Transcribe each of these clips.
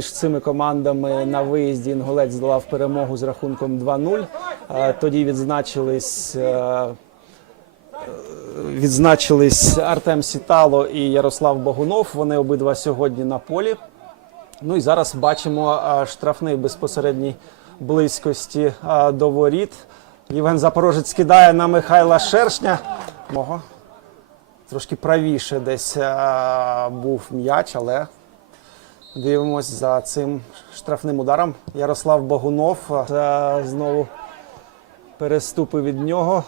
Між цими командами на виїзді Інгулець здолав перемогу з рахунком 2-0. Е, Тоді відзначились. е, Відзначились Артем Сітало і Ярослав Богунов. Вони обидва сьогодні на полі. Ну і зараз бачимо е, штрафний безпосередній близькості е, до воріт. Євген Запорожець кидає на Михайла Шершня. Мого. Трошки правіше десь був м'яч, але дивимось за цим штрафним ударом. Ярослав Богунов е, знову переступи від нього.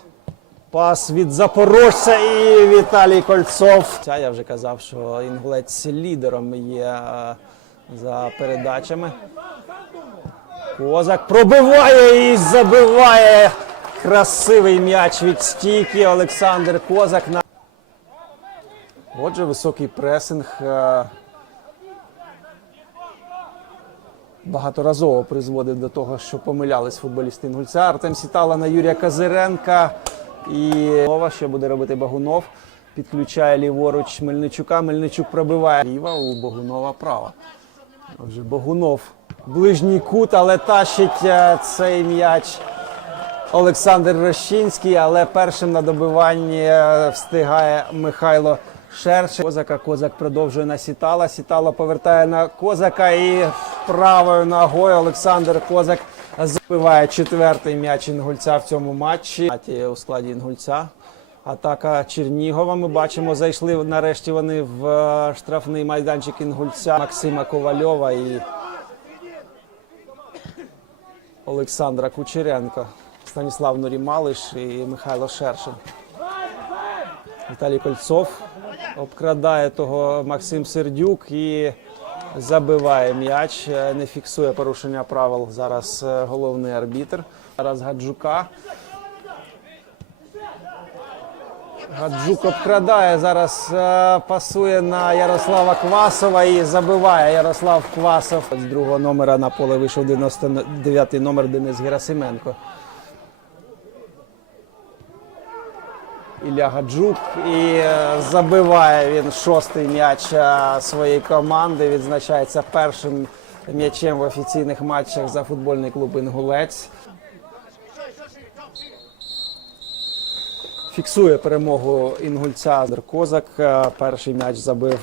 Пас від запорожця і Віталій Кольцов. Я вже казав, що інгулець лідером є е, за передачами. Козак пробиває і забиває красивий м'яч від стійки. Олександр Козак. Отже, високий пресинг. Багаторазово призводив до того, що помилялись футболісти Інгульця. Артем Сітала на Юрія Казиренка. І Нова, що буде робити Багунов. Підключає ліворуч Мельничука. Мельничук пробиває. Ліва у Богунова права. Отже, Богунов ближній кут, але тащить е, цей м'яч Олександр Рощинський, але першим на добиванні е, встигає Михайло Шершин. Козака Козак продовжує на Сітала. Сітала повертає на Козака і правою ногою Олександр Козак забиває четвертий м'яч Інгульця в цьому матчі. У складі Інгульця. Атака Чернігова. Ми бачимо, зайшли нарешті вони в е, штрафний майданчик Інгульця Максима Ковальова і Олександра Кучеренка, Станіслав Норімалиш і Михайло Шершин. Віталій Кольцов обкрадає того Максим Сердюк і забиває м'яч. Е, Не фіксує порушення правил зараз е, головний арбітр. Зараз Гаджука. Гаджук обкрадає зараз, е, пасує на Ярослава Квасова і забиває Ярослав Квасов. З другого номера на поле вийшов 99-й номер Денис Герасименко. Ілля Гаджук і е, забиває він шостий м'яч е, своєї команди. Відзначається першим м'ячем в офіційних матчах за футбольний клуб Інгулець. Фіксує перемогу інгульця Козак. Е, Перший м'яч забив